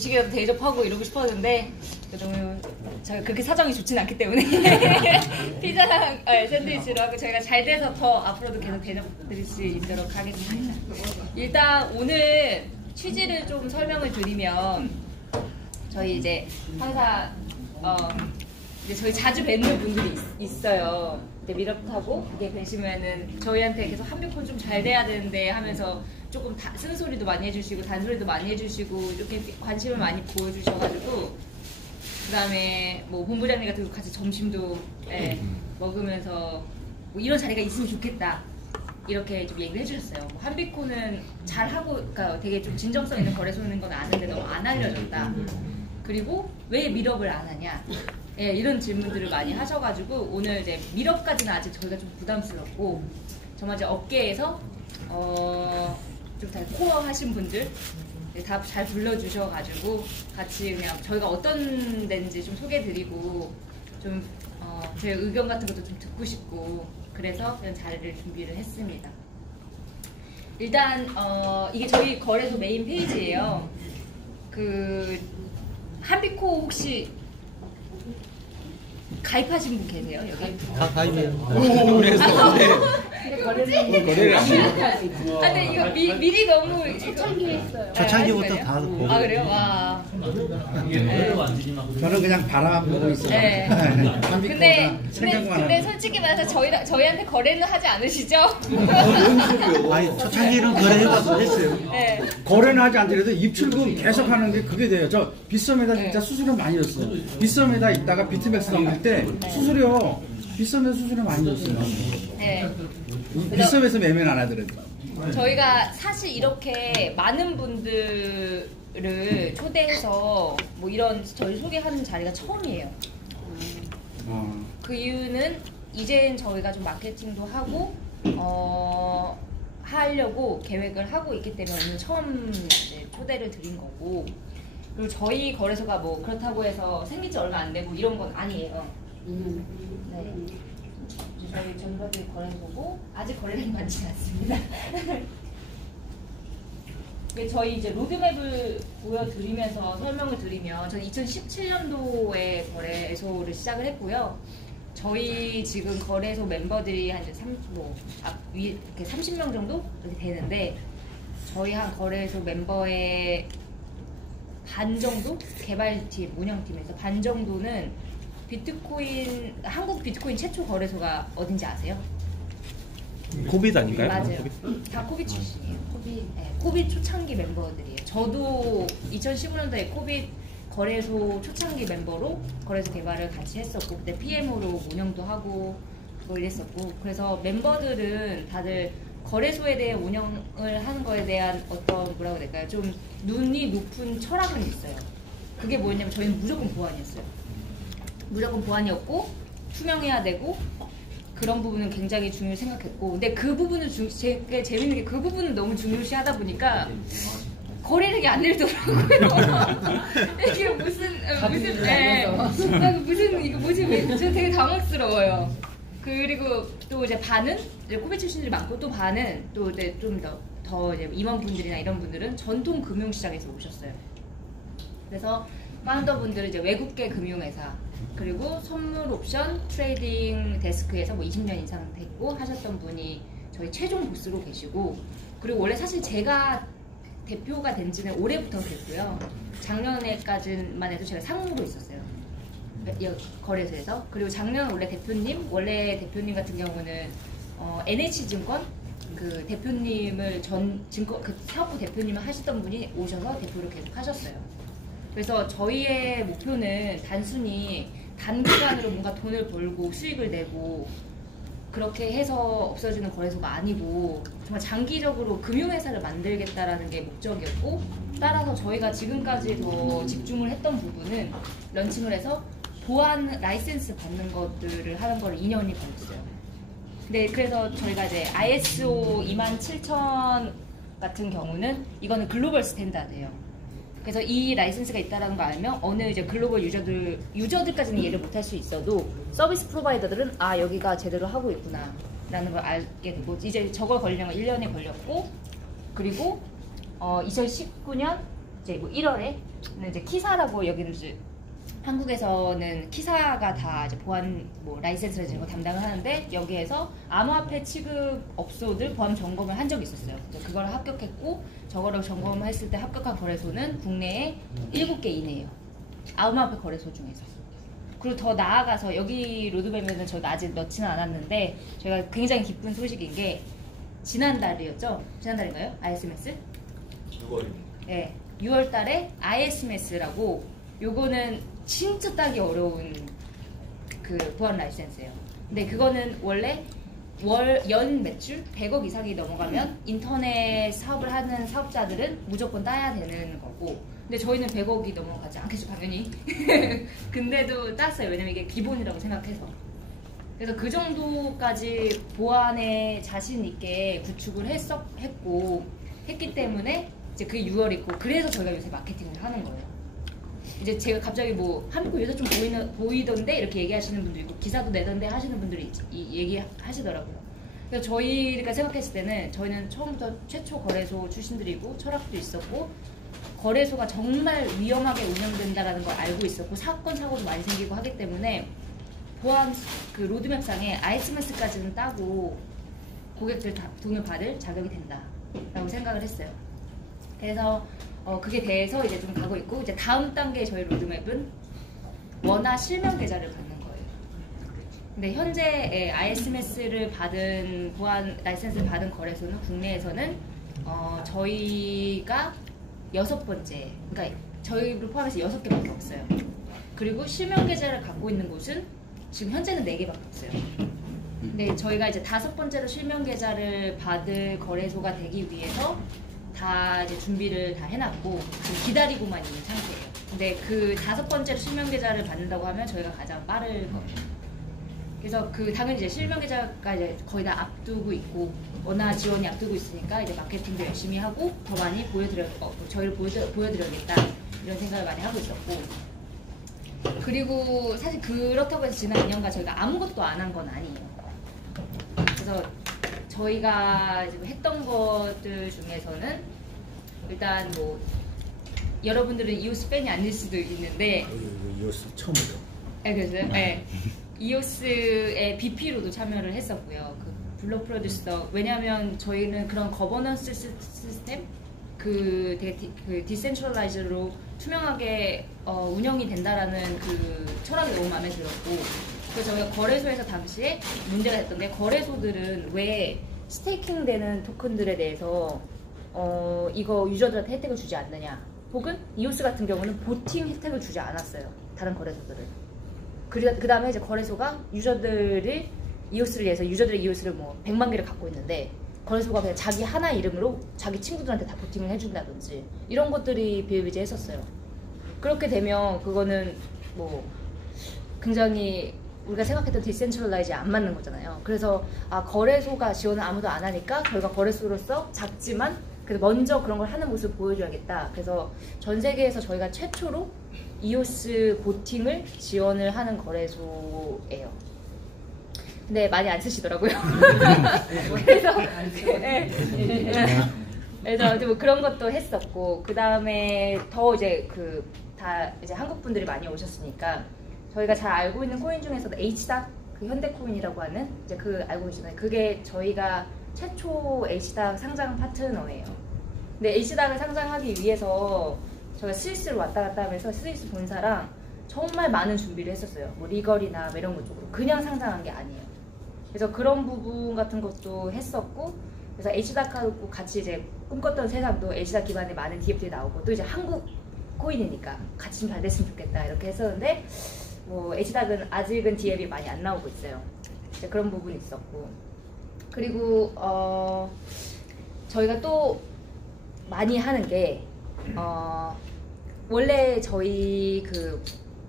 음식이라도 대접하고 이러고 싶었는데 너무 제가 그렇게 사정이 좋진 않기 때문에 피자랑 샌드위치로 하고 저희가 잘 돼서 더 앞으로도 계속 대접드릴 수 있도록 하겠습니다. 일단 오늘 취지를 좀 설명을 드리면 저희 이제 항상 이제 저희 자주 뵙는 분들이 있어요. 미럽하고 이게 뵈시면은 저희한테 계속 한비콘 좀 잘 돼야 되는데 하면서 조금 쓴소리도 많이 해주시고 단소리도 많이 해주시고 이렇게 관심을 많이 보여주셔가지고 그 다음에 뭐 본부장님 같은 같이 점심도 먹으면서 뭐 이런 자리가 있으면 좋겠다 이렇게 좀 얘기를 해주셨어요. 뭐 한비콘은 잘하고 그러니까 되게 좀 진정성 있는 거래소인 건 아는데 너무 안 알려졌다. 그리고 왜 미럽을 안 하냐? 예, 이런 질문들을 많이 하셔가지고 오늘 이제 미럽까지는 아직 저희가 좀 부담스럽고 정말 이제 업계에서 좀 다 코어 하신 분들 다 잘 불러주셔가지고 같이 그냥 저희가 어떤 데인지 좀 소개해드리고 좀 제 의견 같은 것도 좀 듣고 싶고 그래서 이런 자리를 준비를 했습니다. 일단 이게 저희 거래소 메인 페이지예요. 그 한비코 혹시 가입하신 분 계세요? 여기? 다 가입해요. 그래서 거래를 안 해요. 근데 이거 미리 너무 초창기에 했어요. 초창기부터 다 보고. 아 그래요? 와. 저는 그냥 바라만 보고 있어요. 네. 한비코나 생각만 근데 하고. 솔직히 말해서 저희한테 거래는 하지 않으시죠? 아니 초창기는 거래해봐서 했어요. 네. 거래는 하지 않더라도 입출금 계속 하는 게 그게 돼요. 저 빗썸에다 진짜 수수료 많이 줬어요. 빗썸에다 있다가 비트맥스 넘길 때 수수료 빗썸에서 수수료 많이 줬어요. 네. 빗썸에서 매매는 안 하더라도. 저희가 사실 이렇게 많은 분들을 초대해서 뭐 이런 저희 소개하는 자리가 처음이에요. 그 이유는 이젠 저희가 좀 마케팅도 하고 하려고 계획을 하고 있기 때문에 오늘 처음 이제 초대를 드린 거고 그리고 저희 거래소가 뭐 그렇다고 해서 생긴 지 얼마 안 되고 이런 건 아니에요. 네. 저희 전국의 거래소고 아직 거래량이 많지는 않습니다. 저희 이제 로드맵을 보여드리면서 설명을 드리면 저는 2017년도에 거래소를 시작을 했고요. 저희 지금 거래소 멤버들이 한 이제 이렇게 30명 정도 이렇게 되는데 저희 한 거래소 멤버의 반 정도 개발팀, 운영팀에서 반 정도는 비트코인 한국 비트코인 최초 거래소가 어딘지 아세요? 코빗 아닌가요? 맞아요. 다 코빗 출신이에요. 코빗 초창기 멤버들이에요. 저도 2015년도에 코빗 거래소 초창기 멤버로 거래소 개발을 같이 했었고 그때 PM으로 운영도 하고 뭐 이랬었고 그래서 멤버들은 다들 거래소에 대해 운영을 하는 거에 대한 어떤 뭐라고 해야 될까요? 좀 눈이 높은 철학은 있어요. 그게 뭐였냐면 저희는 무조건 보안이었어요. 무조건 보안이었고 투명해야 되고 그런 부분은 굉장히 중요히 생각했고 근데 그 부분은 되게 재밌는 게 그 부분은 너무 중요시하다 보니까 거래량이 안 늘더라고요. 이게 무슨 이거 뭐지 저 되게 당황스러워요. 그리고 또 이제 반은 이제 코베 출신들이 많고 또 반은 또 이제 좀 더 이제 임원분들이나 이런 분들은 전통 금융시장에서 오셨어요. 그래서 파운더분들은 이제 외국계 금융회사 그리고 선물 옵션 트레이딩 데스크에서 뭐 20년 이상 됐고 하셨던 분이 저희 최종 보스로 계시고 그리고 원래 사실 제가 대표가 된 지는 올해부터 됐고요. 작년에까지만 해도 제가 상무로 있었어요. 거래소에서. 그리고 작년 원래 대표님 같은 경우는 NH증권 그 대표님을 그 사업부 대표님을 하시던 분이 오셔서 대표를 계속 하셨어요. 그래서 저희의 목표는 단순히 단기간으로 뭔가 돈을 벌고 수익을 내고 그렇게 해서 없어지는 거래소가 아니고 정말 장기적으로 금융회사를 만들겠다라는 게 목적이었고 따라서 저희가 지금까지 더 집중을 했던 부분은 런칭을 해서 보안 라이센스 받는 것들을 하는 걸 2년이 걸렸어요. 네, 그래서 저희가 이제 ISO 27000 같은 경우는 이거는 글로벌 스탠다드예요. 그래서 이 라이센스가 있다는 거 알면 어느 이제 글로벌 유저들까지는 이해를 못할 수 있어도 서비스 프로바이더들은 아 여기가 제대로 하고 있구나 라는 걸 알게 되고 이제 저걸 걸리려면 1년이 걸렸고 그리고 2019년 이제 뭐 1월에 이제 키사라고 여기는 이제 한국에서는 키사가 다 이제 보안 뭐 라이센스를 지는 거 담당을 하는데 여기에서 암호화폐 취급업소들 보안 점검을 한 적이 있었어요. 그래서 그걸 합격했고 저거를 점검했을 때 합격한 거래소는 국내에 7개 이내예요. 암호화폐 거래소 중에서. 그리고 더 나아가서 여기 로드맵에는 저희가 아직 넣지는 않았는데 저희가 굉장히 기쁜 소식인 게 지난달이었죠? 지난달인가요? ISMS? 6월입니다. 네, 6월 달에 ISMS라고 요거는 진짜 따기 어려운 그 보안 라이센스예요. 근데 그거는 원래 연 매출 100억 이상이 넘어가면 인터넷 사업을 하는 사업자들은 무조건 따야 되는 거고 근데 저희는 100억이 넘어가지 않겠죠 당연히. 근데도 땄어요. 왜냐면 이게 기본이라고 생각해서. 그래서 그 정도까지 보안에 자신 있게 구축을 했기 때문에 이제 그게 6월이고 그래서 저희가 요새 마케팅을 하는 거예요. 이제 제가 갑자기 뭐 한국 요새 좀 보이던데 이렇게 얘기하시는 분도 있고 기사도 내던데 하시는 분들이 얘기하시더라고요. 그래서 저희가 생각했을 때는 저희는 처음부터 최초 거래소 출신들이고 철학도 있었고 거래소가 정말 위험하게 운영된다라는 걸 알고 있었고 사건 사고도 많이 생기고 하기 때문에 보안 그 로드맵상에 ISMS까지는 따고 고객들 동의를 받을 자격이 된다라고 생각을 했어요. 그래서 그게 돼서 이제 좀 가고 있고 이제 다음 단계 저희 로드맵은 원화 실명 계좌를 받는 거예요. 근데 현재 ISMS를 받은 보안 라이센스를 받은 거래소는 국내에서는 저희가 6번째, 그러니까 저희를 포함해서 6개밖에 없어요. 그리고 실명 계좌를 갖고 있는 곳은 지금 현재는 4개밖에 없어요. 근데 저희가 이제 5번째로 실명 계좌를 받을 거래소가 되기 위해서 다 이제 준비를 다 해놨고 지금 기다리고만 있는 상태예요. 근데 그 5번째로 실명 계좌를 받는다고 하면 저희가 가장 빠를 거예요. 그래서 당연히 이제 실명 계좌가 이제 거의 다 앞두고 있고 원화 지원이 앞두고 있으니까 이제 마케팅도 열심히 하고 더 많이 저희를 보여드려야겠다 이런 생각을 많이 하고 있었고 그리고 사실 그렇다고 해서 지난 2년간 저희가 아무것도 안 한 건 아니에요. 그래서 저희가 지금 했던 것들 중에서는 일단 뭐 여러분들은 이오스 팬이 아닐 수도 있는데 이오스 처음이죠. 네, 그래서요. 네. 이오스의 BP로도 참여를 했었고요. 그 블록 프로듀서 왜냐하면 저희는 그런 거버넌스 시스템 되게 디센트럴라이즈로 투명하게 운영이 된다라는 그 철학이 너무 마음에 들었고 그래서 저희가 거래소에서 당시에 문제가 됐던 게 거래소들은 왜 스테이킹 되는 토큰들에 대해서 이거 유저들한테 혜택을 주지 않느냐 혹은 이오스 같은 경우는 보팅 혜택을 주지 않았어요. 다른 거래소들은. 그 다음에 이제 거래소가 유저들을 이오스를 위해서 유저들의 이오스를 뭐 100만 개를 갖고 있는데 거래소가 그냥 자기 하나 이름으로 자기 친구들한테 다 보팅을 해준다든지 이런 것들이 비일비재했었어요. 그렇게 되면 그거는 뭐 굉장히 우리가 생각했던 디센트럴라이즈에 안 맞는 거잖아요. 그래서 거래소가 지원을 아무도 안 하니까 저희가 거래소로서 작지만 그래도 먼저 그런 걸 하는 모습을 보여줘야겠다. 그래서 전 세계에서 저희가 최초로 이오스 보팅을 지원을 하는 거래소예요. 근데 많이 안 쓰시더라고요. 그래서 뭐 그런 것도 했었고 그 다음에 더 이제 다 이제 한국 분들이 많이 오셨으니까 저희가 잘 알고 있는 코인 중에서도 HDAC 그 현대코인이라고 하는 이제 알고 계시나요? 그게 저희가 최초 HDAC 상장 파트너예요. 근데 HDAC을 상장하기 위해서 저희가 스위스로 왔다 갔다 하면서 스위스 본사랑 정말 많은 준비를 했었어요. 뭐 리걸이나 뭐 이런 것 쪽으로 그냥 상장한 게 아니에요. 그래서 그런 부분 같은 것도 했었고 그래서 HDAC하고 같이 이제 꿈꿨던 세상도 HDAC 기반의 많은 DF들이 나오고 또 이제 한국 코인이니까 같이 좀 잘 됐으면 좋겠다 이렇게 했었는데 뭐 HDAC은 아직은 DF이 많이 안 나오고 있어요. 이제 그런 부분이 있었고 그리고 저희가 또 많이 하는 게 원래 저희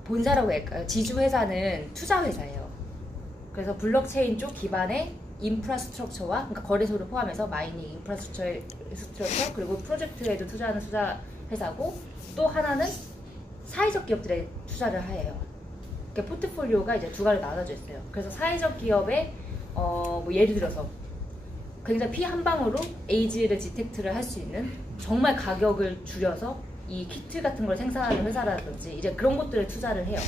본사라고 할까요? 지주 회사는 투자 회사예요. 그래서 블록체인 쪽 기반의 인프라스트럭처와 그러니까 거래소를 포함해서 마이닝 인프라스트럭처 그리고 프로젝트에도 투자하는 투자 회사고 또 하나는 사회적 기업들에 투자를 해요. 그러니까 포트폴리오가 이제 두 가지로 나눠져 있어요. 그래서 사회적 기업에 뭐 예를 들어서 굉장히 피 한 방으로 에이즈를 디텍트를 할 수 있는 정말 가격을 줄여서 이 키트 같은 걸 생산하는 회사라든지 이제 그런 곳들에 투자를 해요.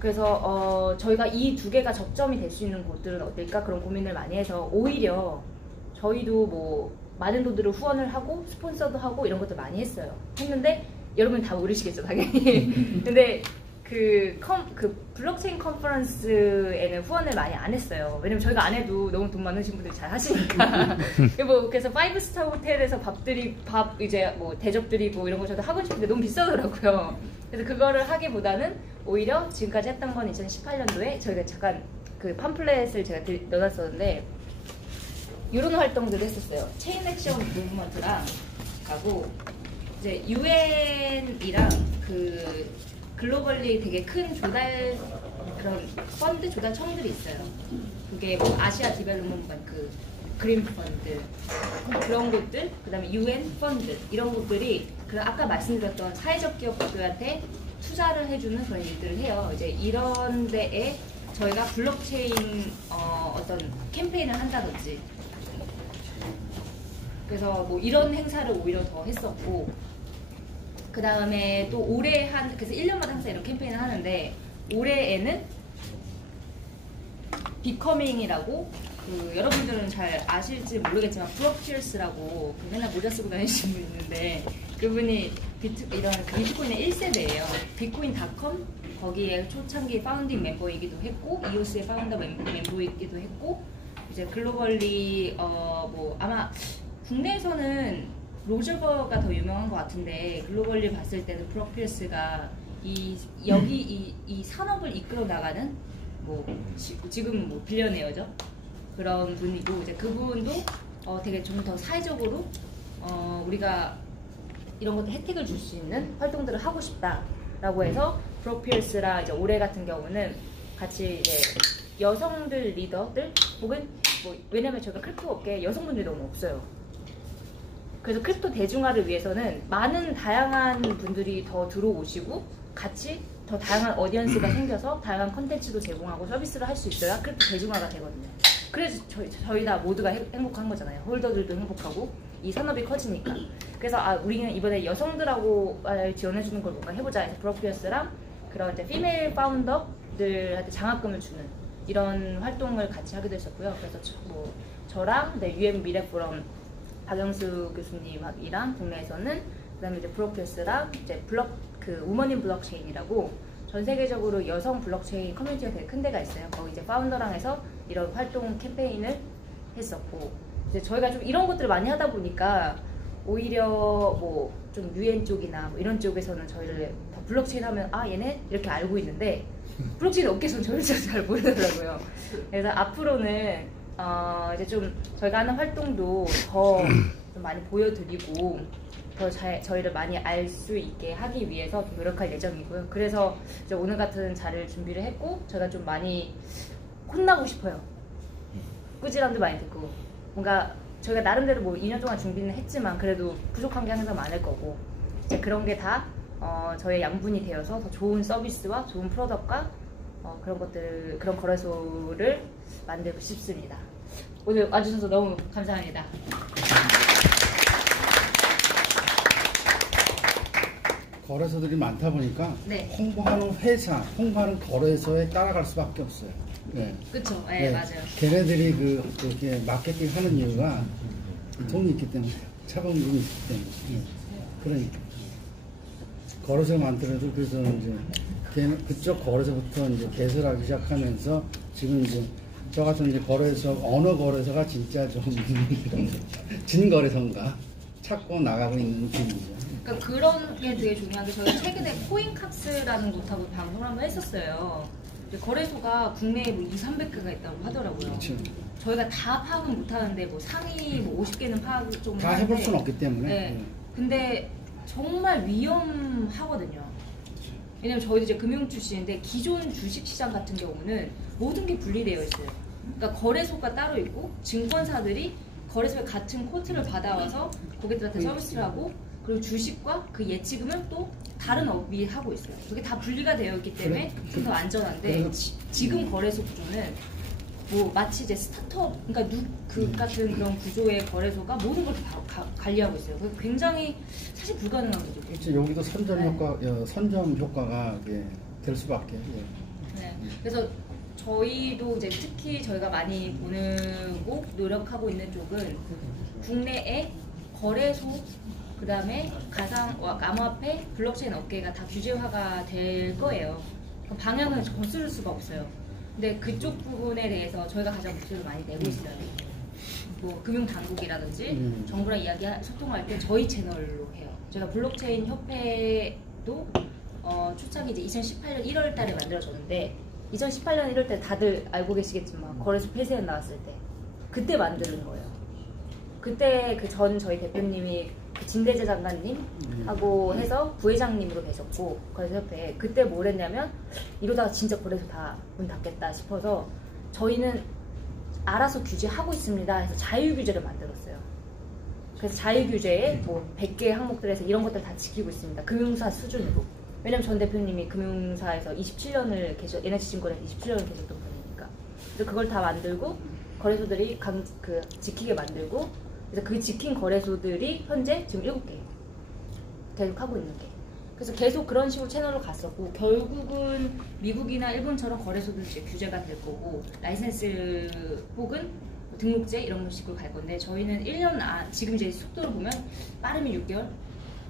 그래서 저희가 이 두 개가 접점이 될 수 있는 곳들은 어떨까 그런 고민을 많이 해서 오히려 저희도 뭐 많은 돈들을 후원을 하고 스폰서도 하고 이런 것들 많이 했는데 여러분 다 모르시겠죠 당연히. 근데 그 블록체인 컨퍼런스에는 후원을 많이 안 했어요. 왜냐면 저희가 안 해도 너무 돈 많으신 분들이 잘 하시니까. 뭐 그래서 5스타 호텔에서 밥 이제 뭐 대접드리고 이런 거 저도 하고 싶은데 너무 비싸더라고요. 그래서 그거를 하기보다는 오히려 지금까지 했던 건 2018년도에 저희가 잠깐 그 팜플렛을 제가 넣어놨었는데 이런 활동들을 했었어요. 체인 액션 무브먼트랑 하고 이제 UN이랑 그 글로벌리 되게 큰 그런 펀드 조달청들이 있어요. 그게 뭐 아시아 디벨롭먼트 뱅크, 그린 펀드 그런 곳들, 그다음에 UN 펀드 이런 곳들이 그 아까 말씀드렸던 사회적 기업들한테 투자를 해주는 그런 일들을 해요. 이제 이런 데에 저희가 블록체인 어떤 캠페인을 한다든지 그래서 뭐 이런 행사를 오히려 더 했었고 그 다음에 또 올해 그래서 1년마다 항상 이런 캠페인을 하는데 올해에는 비커밍이라고 여러분들은 잘 아실지 모르겠지만 브록 피어스라고 맨날 모자 쓰고 다니시는 분 있는데 그분이 비트코인의 1세대예요. 비트코인.com 거기에 초창기 파운딩 멤버이기도 했고 이오스의 파운더 멤버이기도 했고 이제 글로벌리 뭐 아마 국내에서는 로저버가 더 유명한 것 같은데 글로벌리 봤을 때는 브록 피어스가 이 산업을 이끌어 나가는 뭐 지금 뭐 빌리어네어죠. 그런 분이고 이제 그분도 되게 좀 더 사회적으로 우리가 이런 것도 혜택을 줄 수 있는 활동들을 하고 싶다라고 해서 브록 피어스랑 이제 올해 같은 경우는 같이 이제 여성들 리더들 혹은 뭐 왜냐면 저희가 크립토 업계에 여성분들이 너무 없어요. 그래서 크립토 대중화를 위해서는 많은 다양한 분들이 더 들어오시고 같이 더 다양한 어디언스가 생겨서 다양한 컨텐츠도 제공하고 서비스를 할 수 있어야 크립토 대중화가 되거든요. 그래서 저희 다 모두가 행복한 거잖아요. 홀더들도 행복하고 이 산업이 커지니까. 그래서 우리는 이번에 여성들하고 지원해주는 걸 뭔가 해보자 해서 브록 피어스랑 그런 이제 피메일 파운더들한테 장학금을 주는 이런 활동을 같이 하기도 했었고요. 그래서 뭐 저랑 UN 미래 포럼 박영수 교수님이랑 국내에서는 그다음에 이제 브록 피어스랑 이제 우먼인 블록체인이라고 전 세계적으로 여성 블록체인 커뮤니티가 되게 큰 데가 있어요. 거기 이제 파운더랑 해서 이런 활동 캠페인을 했었고 이제 저희가 좀 이런 것들을 많이 하다 보니까 오히려 뭐 좀 UN 쪽이나 뭐 이런 쪽에서는 저희를 더 블록체인 하면 얘네 이렇게 알고 있는데 블록체인 업계에서는 저희를 잘 모르더라고요. 그래서 앞으로는 이제 좀 저희가 하는 활동도 더 좀 많이 보여드리고 더 저희를 많이 알 수 있게 하기 위해서 노력할 예정이고요. 그래서 이제 오늘 같은 자리를 준비를 했고 저희가 좀 많이 혼나고 싶어요. 꾸지람도 많이 듣고 뭔가 저희가 나름대로 뭐 2년 동안 준비는 했지만 그래도 부족한 게 항상 많을 거고 이제 그런 게 다 저의 양분이 되어서 더 좋은 서비스와 좋은 프로덕트와 그런 것들 그런 거래소를 만들고 싶습니다. 오늘 와주셔서 너무 감사합니다. 거래소들이 많다 보니까 네. 홍보하는 회사, 홍보하는 거래소에 따라갈 수밖에 없어요. 네. 그렇죠. 네, 맞아요. 걔네들이 그렇게 마케팅 하는 이유가 돈이 있기 때문에, 자본금이 있기 때문에. 그러니까 거래소 만들어도 그래서 이제 그쪽 거래소부터 이제 개설하기 시작하면서 지금 이제 저 같은 이제 거래소 어느 거래소가 진짜 좀 진거래소인가 찾고 나가고 있는 중이죠. 그러니까 그런 게 되게 중요한 게 저희가 최근에 코인캅스라는 곳하고 방송을 한번 했었어요. 거래소가 국내에 뭐 200~300개가 있다고 하더라고요. 그렇죠. 저희가 다 파악은 못 하는데 뭐 상위 뭐 50개는 파악을 좀 다 해볼 수는 없기 때문에. 네. 근데 정말 위험하거든요. 왜냐면 저희도 이제 금융 출신인데 기존 주식시장 같은 경우는 모든 게 분리되어 있어요. 그러니까 거래소가 따로 있고 증권사들이 거래소에 같은 코트를 받아와서 고객들한테 서비스를 하고 그리고 주식과 그 예치금은 또 다른 업이 하고 있어요. 그게 다 분리가 되어 있기 때문에 좀 더 안전한데 지금 거래소 구조는 뭐 마치 이제 스타트업, 그러니까 같은 그런 구조의 거래소가 모든 걸 다 관리하고 있어요. 그래서 굉장히 사실 불가능한 거죠. 그렇지, 여기도 선점 네. 선점 효과가 될 수밖에. 예. 네. 그래서 저희도 이제 특히 저희가 많이 보내고 노력하고 있는 쪽은 국내에 거래소, 그 다음에 암호화폐, 블록체인 업계가 다 규제화가 될 거예요. 그럼 방향을 거스를 수가 없어요. 근데 그쪽 부분에 대해서 저희가 가장 목소리를 많이 내고 있어요. 뭐 금융당국이라든지 정부랑 소통할 때 저희 채널로 해요. 제가 블록체인 협회도 초창기 이제 2018년 1월 달에 만들어졌는데 2018년 1월 때 다들 알고 계시겠지만 거래소 폐쇄안 나왔을 때 그때 만드는 거예요. 그때 그 전 저희 대표님이 그 진대재 장관님하고 해서 부회장님으로 계셨고 거래소 협회에 그때 뭘 했냐면 이러다가 진짜 거래소 다 문 닫겠다 싶어서 저희는 알아서 규제하고 있습니다 해서 자유규제를 만들었어요. 그래서 자유규제에 뭐 100개 항목들에서 이런 것들 다 지키고 있습니다. 금융사 수준으로. 왜냐면 전 대표님이 금융사에서 27년을 NH증권에서 27년을 계셨던 분이니까. 그래서 그걸 다 만들고 거래소들이 지키게 만들고 그래서 그 지킨 거래소들이 현재 지금 7개 계속 하고 있는 게. 그래서 계속 그런 식으로 채널로 갔었고 결국은 미국이나 일본처럼 거래소들 이제 규제가 될 거고 라이센스 혹은 등록제 이런 식으로 갈 건데 저희는 1년 지금 이제 속도로 보면 빠르면 6개월,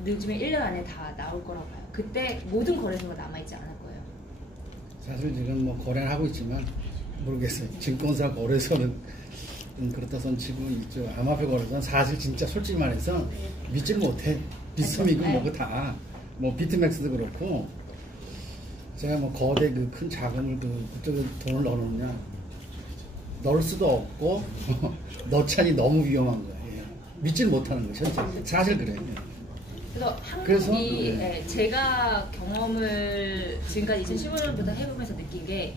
늦으면 1년 안에 다 나올 거라고 봐요. 그때 모든 거래소가 남아있지 않을 거예요. 사실 지금 뭐 거래를 하고 있지만 모르겠어요. 증권사 거래소는 그렇다 손 치고 있죠. 암호화폐 거래소는 사실 진짜 솔직히 말해서 믿질 못해. 비스미고 뭐고 다. 뭐 비트맥스도 그렇고 제가 뭐 거대 그 큰 자금을 그쪽에 돈을 넣어놓냐 넣을 수도 없고 넣자니 너무 위험한 거예요. 믿질 못하는 거죠. 사실 그래요. 그래서 한국이 제가 경험을 지금까지 2015년부터 해보면서 느낀 게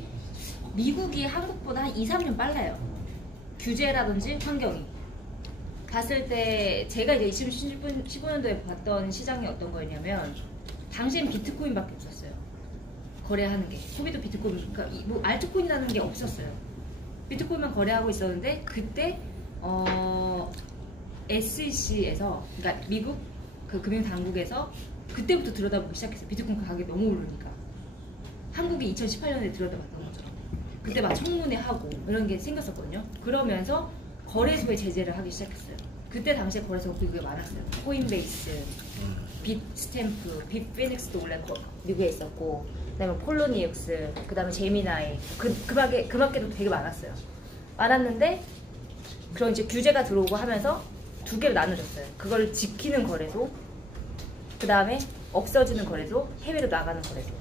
미국이 한국보다 한 2, 3년 빨라요. 규제라든지 환경이. 봤을 때 제가 이제 2015년도에 봤던 시장이 어떤 거였냐면 당시엔 비트코인밖에 없었어요. 거래하는 게. 소비도 비트코인, 그러니까 뭐 알트코인이라는 게 없었어요. 비트코인만 거래하고 있었는데 그때 SEC에서 그러니까 미국 그 금융당국에서 그때부터 들여다보기 시작했어요. 비트코인 가격이 너무 오르니까. 한국이 2018년에 들여다봤던 거죠. 그때 막 청문회 하고 이런 게 생겼었거든요. 그러면서 거래소에 제재를 하기 시작했어요. 그때 당시에 거래소가 되게 많았어요. 코인베이스, 빗스탬프, 빗피닉스도 원래 미국에 있었고, 그다음에 폴로니엑스, 그다음에 제미나이, 그 밖에도 되게 많았어요. 많았는데 그런 이제 규제가 들어오고 하면서 두 개로 나눠졌어요. 그걸 지키는 거래소, 그다음에 없어지는 거래소, 해외로 나가는 거래소.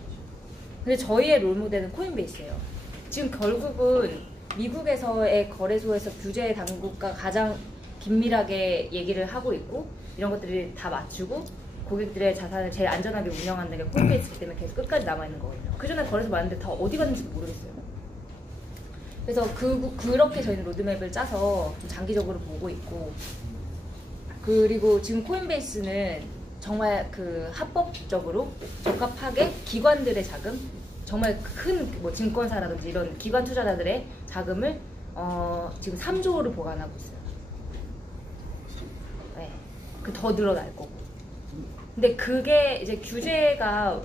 근데 저희의 롤모델은 코인베이스예요. 지금 결국은 미국에서의 거래소에서 규제 당국과 가장 긴밀하게 얘기를 하고 있고 이런 것들을 다 맞추고 고객들의 자산을 제일 안전하게 운영하는 게 코인베이스이기 때문에 계속 끝까지 남아있는 거거든요. 그전에 거래소 많은데 다 어디 갔는지 모르겠어요. 그래서 그렇게 저희는 로드맵을 짜서 좀 장기적으로 보고 있고 그리고 지금 코인베이스는 정말 그 합법적으로 적합하게 기관들의 자금 정말 큰 뭐 증권사라든지 이런 기관 투자자들의 자금을 지금 3조를 보관하고 있어요. 네, 그 더 늘어날 거고. 근데 그게 이제 규제가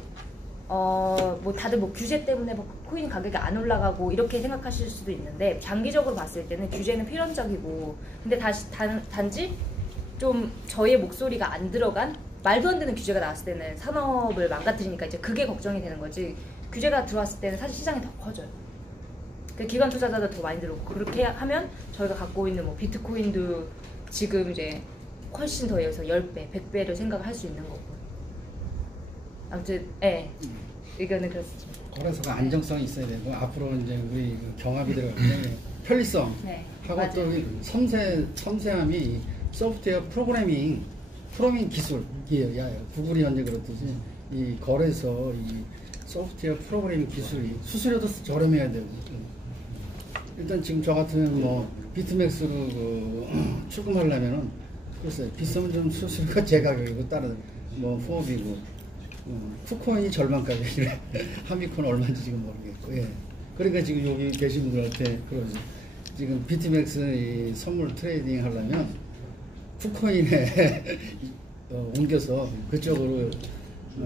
뭐 다들 뭐 규제 때문에 뭐 코인 가격이 안 올라가고 이렇게 생각하실 수도 있는데 장기적으로 봤을 때는 규제는 필연적이고 근데 단지 좀 저희의 목소리가 안 들어간 말도 안 되는 규제가 나왔을 때는 산업을 망가뜨리니까 이제 그게 걱정이 되는 거지. 규제가 들어왔을 때는 사실 시장이 더 커져요. 그 기관 투자자도 더 많이 들어오고 그렇게 하면 저희가 갖고 있는 뭐 비트코인도 지금 이제 훨씬 더 여기서 10배, 100배를 생각할 수 있는 거고. 아무튼 의견은 그렇습니다. 거래소가 안정성이 있어야 되고 앞으로 이제 우리 경합이 들어갈 때 편리성 하고 또 섬세함이 소프트웨어 프로그래밍 기술이에요. 구글이 현재 그렇듯이 이 거래소 이 소프트웨어 프로그래밍 기술이 수수료도 저렴해야 되고 일단 지금 저 같은 뭐 비트맥스로 출금하려면은 글쎄 비싸면 좀 수수료가 제 가격이고 다른 뭐 후업이고 쿠코인이 절반 가격이래. 하미콘 얼마인지 지금 모르겠고 그러니까 지금 여기 계신 분들한테 그러죠. 지금 비트맥스 이 선물 트레이딩 하려면 쿠코인에 옮겨서 그쪽으로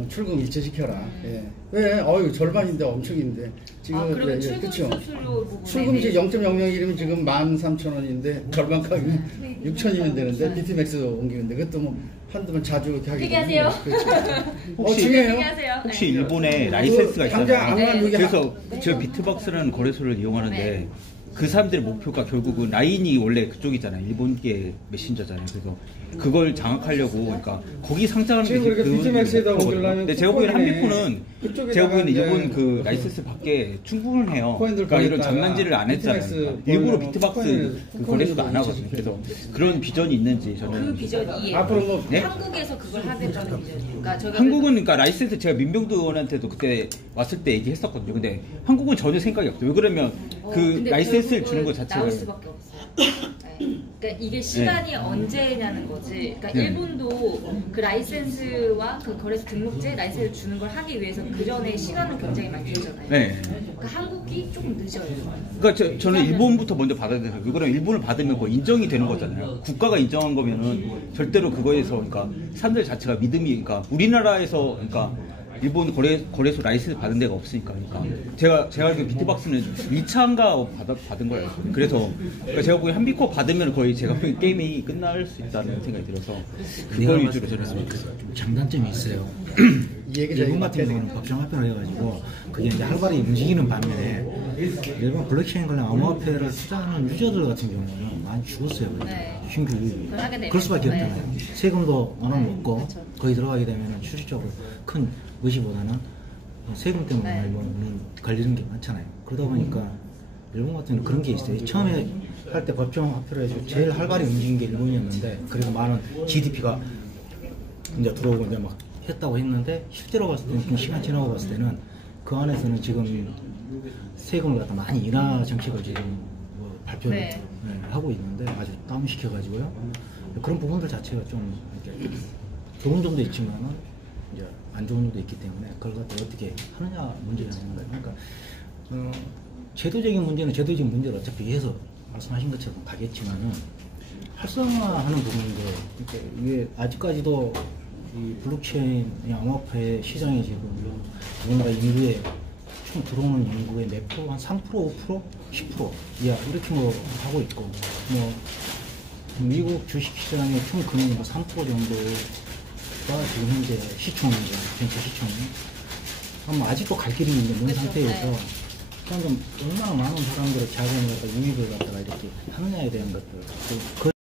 출금 이체시켜라. 예. 왜? 어유 절반인데 엄청인데 지금 그러면 예, 출금 그쵸? 수수료 부분에 출금시 0.001이면 지금 13,000원인데 절반 가면 6,000이면 되는데 비트맥스 옮기는데 그것도 뭐 한두 번 자주 이렇게 하게 특이하세요. 그렇죠. 혹시- 중요해요. 얘기하세요. 혹시 네. 일본에 라이센스가 당장 있잖아요. 아무나 여기 그래서 저 비트박스라는 거래소를 이용하는데 네. 그 사람들의 목표가 결국은 라인이 원래 그쪽이잖아요. 일본계 메신저잖아요. 그래서 그걸 장악하려고 그러니까 거기 상장하는 지금 그렇게 비트맥스에다 목표거든요. 옮기려면 근데 제가 보기에는 코인에 한비코는 그쪽에다가 제가 보기에는 이제 일본 그 라이센스 밖에 충분해요. 코인들 그러니까 이런 거기다가 장난질을 안 했잖아요. 비트맥스 그러니까 일부러 거기다가 비트박스 코인을 그 거래소도 안 코인으로 하거든요. 그래서 그런 비전이 있는지 저는 그 비전이 이해해요. 앞으로 뭐 네? 한국에서 그걸 하겠다는 비전이에요. 그러니까 저희가 한국은 그러니까 라이센스 제가 민병두 의원한테도 그때 왔을 때 얘기했었거든요. 근데 한국은 전혀 생각이 없어요. 왜 그러면 그 근데 라이센스를 결국은 주는 것 자체가 나올 수밖에 없어요. 네. 그러니까 이게 시간이 언제냐는 거지. 그러니까 네. 일본도 그 라이센스와 그 거래소 등록제 라이센스를 주는 걸 하기 위해서 그 전에 시간은 굉장히 많이 들잖아요. 네. 그러니까 한국이 조금 늦어요. 그러니까 저는 일본부터 먼저 받아야 돼요. 왜 그러면 일본을 받으면 뭐 인정이 되는 거잖아요. 국가가 인정한 거면은 절대로 그거에서 그러니까 사람들 자체가 믿음이 그러니까 우리나라에서 그러니까 일본 거래소 라이센스 받은 데가 없으니까. 그러니까 제가 알기로 비트박스는 1차인가 받은 거예요. 그래서 그러니까 제가 보기엔 한비코 받으면 거의 제가 보기엔 게임이 끝날 수 있다는 생각이 들어서 그걸 위주로 저는 좀 장단점이 있어요. 이 얘기 일본 같은 경우는 법정화폐로 해가지고 그게 이제 활발히 움직이는 반면에 일본 블록체인 관련 암호화폐를 투자하는 유저들 같은 경우는 많이 죽었어요. 네. 신규 유입이. 그걸 하게 되면. 그럴 수밖에 네. 없잖아요. 세금도 안 먹고 그렇죠. 거기 들어가게 되면 실질적으로 큰 의지보다는 세금 때문에 네. 일본은 걸리는 게 많잖아요. 그러다 보니까 일본 같은 경우는 그런 게 있어요. 처음에 할 때 법정화폐로 해서 제일 활발히 움직인 게 일본이었는데 그래서 많은 GDP가 이제 들어오고 이제 막 했다고 했는데 실제로 봤을 때는 좀 시간 지나고 봤을 때는 그 안에서는 지금 세금을 갖다 많이 인하 정책을 지금 뭐 발표를 네. 하고 있는데 아주 다운시켜 가지고요. 그런 부분들 자체가 좀 이렇게 좋은 점도 있지만은 이제 안 좋은 점도 있기 때문에 그걸 갖다 어떻게 하느냐 문제라는 거예요. 그러니까 제도적인 문제는 제도적인 문제를 어차피 위해서 말씀하신 것처럼 가겠지만은 활성화하는 부분도 그러니까 이게 아직까지도 이 블록체인 암호화폐 시장이 지금 우리나라 인구의 총 들어오는 인구의 몇 프로? 한 3%, 5%? 10% 이하 이렇게 뭐 하고 있고 뭐 미국 주식 시장의 총 금액이 뭐 3% 정도가 지금 현재 시총이죠. 전체 시총이. 아마 아직도 갈 길이 있는 상태에서 그러니까 얼마나 많은 사람들의 자금을 갖다 유입을 갖다가 이렇게 하느냐에 대한 것들 그